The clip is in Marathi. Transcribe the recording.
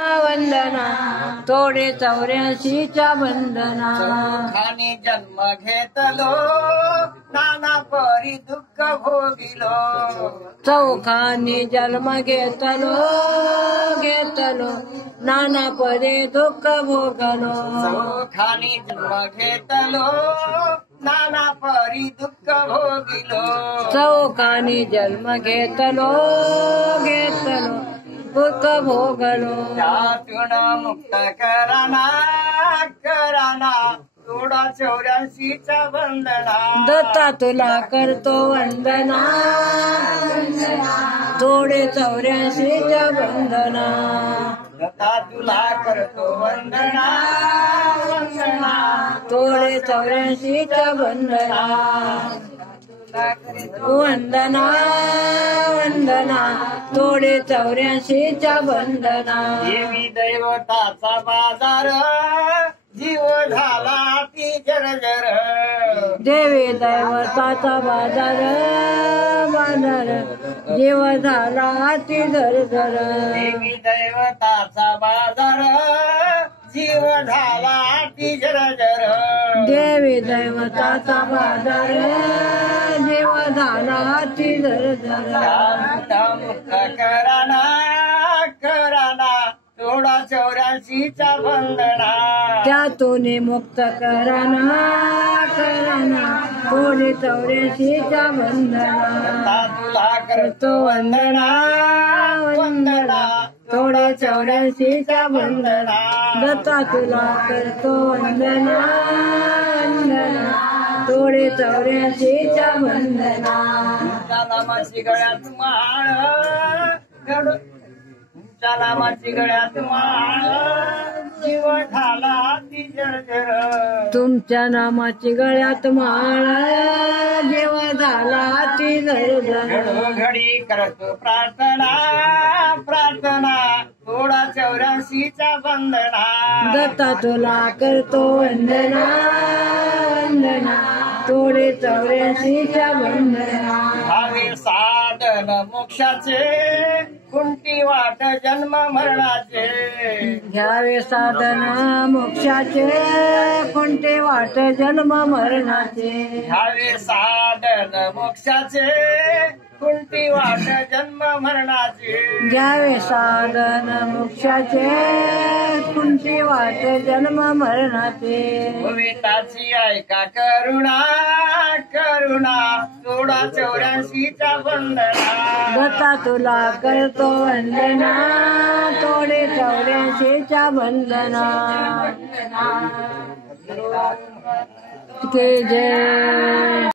वंदना तोडे 84च्या बंधना चौखाने जन्म घेतलो नाना परी दुःख भोगिलो चौखाने जन्म घेतलो नाना परे दुःख भोगलो चौखाने जन्म घेतलो नाना परी दुःख भोगिलो चौखाने जन्म घेतलो दुःख भोगलो त्यातून मुक्त कराना तोडा 84च्या बंधना दत्ता तुला करतो वंदना तोडे 84च्या बंधना दत्ता तुला करतो वंदना तोडे 84च्या बंधना वंदना तोडे 84च्या बंधना देवी दैवताचा बाजार जीव झाला ती जर्जर देवी दैवताचा बाजार जीव झाला अति झरझर देवी दैवताचा बाजार जीव झाला ती जर्जर देवी दैवताचा बाजार जीव झाला अति झरझर मुक्त कराना तोडा 84च्या बंधना त्यातून मुक्त कराना तोडे 84च्या बंधना तुला करतो वंदना तोडे 84च्या बंधना दत्ता तुला करतो वंदना तोडे 84च्या बंधना नामाची गळ्यात माळ नामाची गळ्यात माळ जीव झाला ती जर्जर तुमच्या नामाची गळ्यात माळ जीव झाला ती झरझर घडी करतो प्रार्थना तोडा 84च्या बंधना दत्ता तुला करतो वंदना तोडे 84च्या बंधना भावे साधन मोक्षाचे कुंटी वाट जन्म मरणाचे घ्यावे साधन मोक्षाचे कोणते वाट जन्म मरणाचे घ्यावे साधन मोक्षाचे कुंटी वाट जन्म मरणाचे घ्यावे साधन मोक्षाचे कोणती वाट जन्म मरणाचे भविताची ऐका करुणा तोडा 84च्या बंधना दत्ता तुला करतो वंदना तोडे 84च्या बंधना के जय